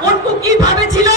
অর্পু কীভাবে ছিল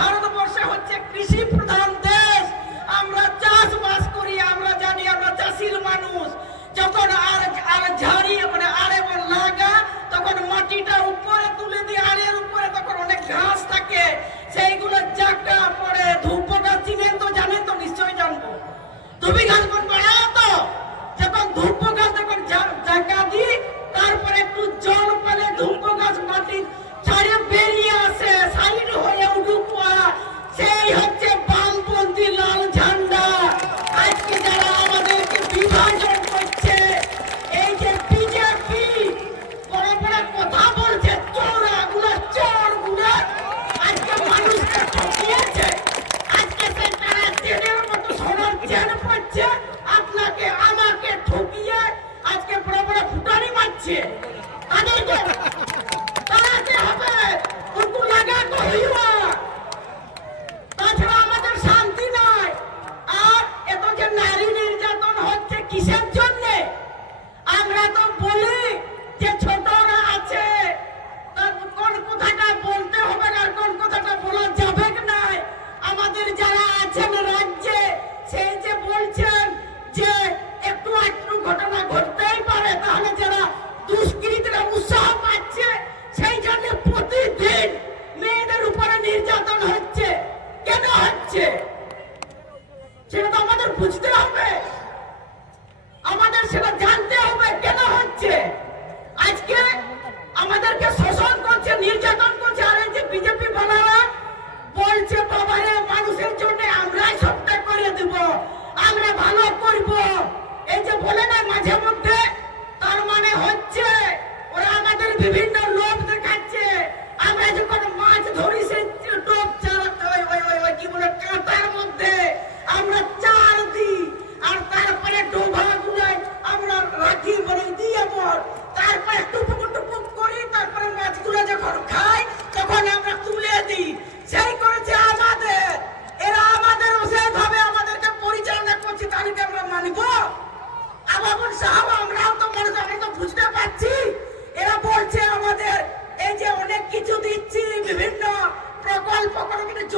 I don't know.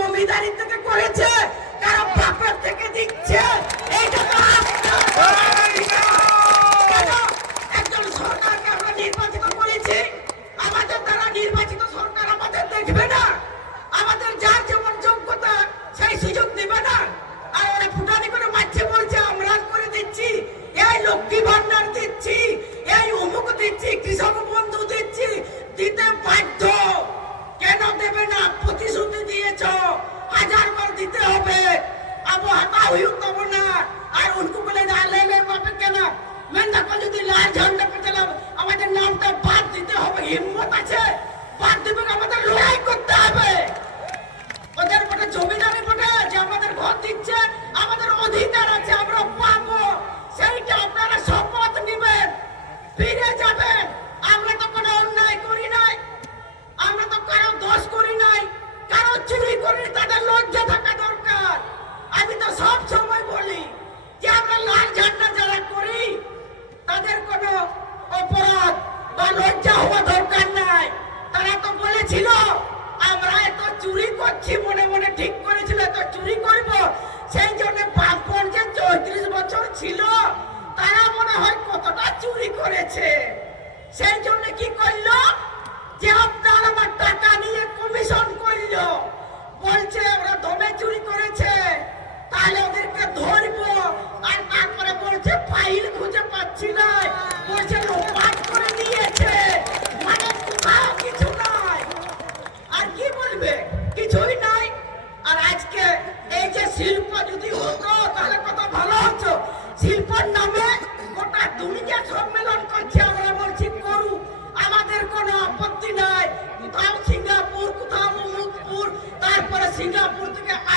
জমিদারি থেকে করেছে কারও বাপের থেকে দিচ্ছে। আর উনকু বলে না কেন? যদি লাল আমাদের নামটা বাদ দিতে হবে, হিম্মত আছে। বাদ দিবেন আমাদের লড়াই করতে হয়েছে সেই জন্য কি করল? যে আপনার আমার টাকা নিয়ে কমিশন করল।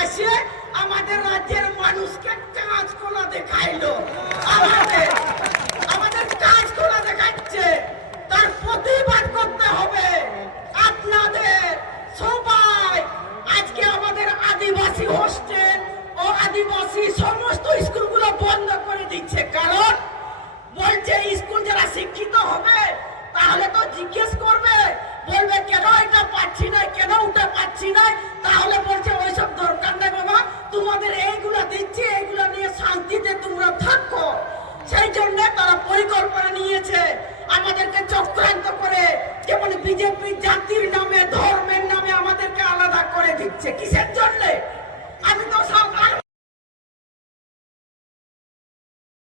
আসে আমাদের রাজ্যের মানুষকে কাজ কলা দেখাইলো। আমাদের আমাদের কাজ কলা দেখাচ্ছে। তার প্রতিবাদ করতে হবে। আপনাদের সবাই আজকে আমাদের আদিবাসী হোস্টেল ও আদিবাসী সমস্ত স্কুলগুলো বন্ধ করে দিচ্ছে। কারণ বলছে স্কুল যারা শিক্ষিত হবে, তাহলে তো জিজ্ঞেস করবে, বলবে, কেন এটা পাচ্ছি না? কেন ওটা পাচ্ছি না? তাহলে সেই জন্য তারা পরিকল্পনা নিয়েছে আমাদেরকে চক্রান্ত করে, যেমন বিজেপি জাতির নামে, ধর্মের নামে আমাদেরকে আলাদা করে দিচ্ছে। কিসের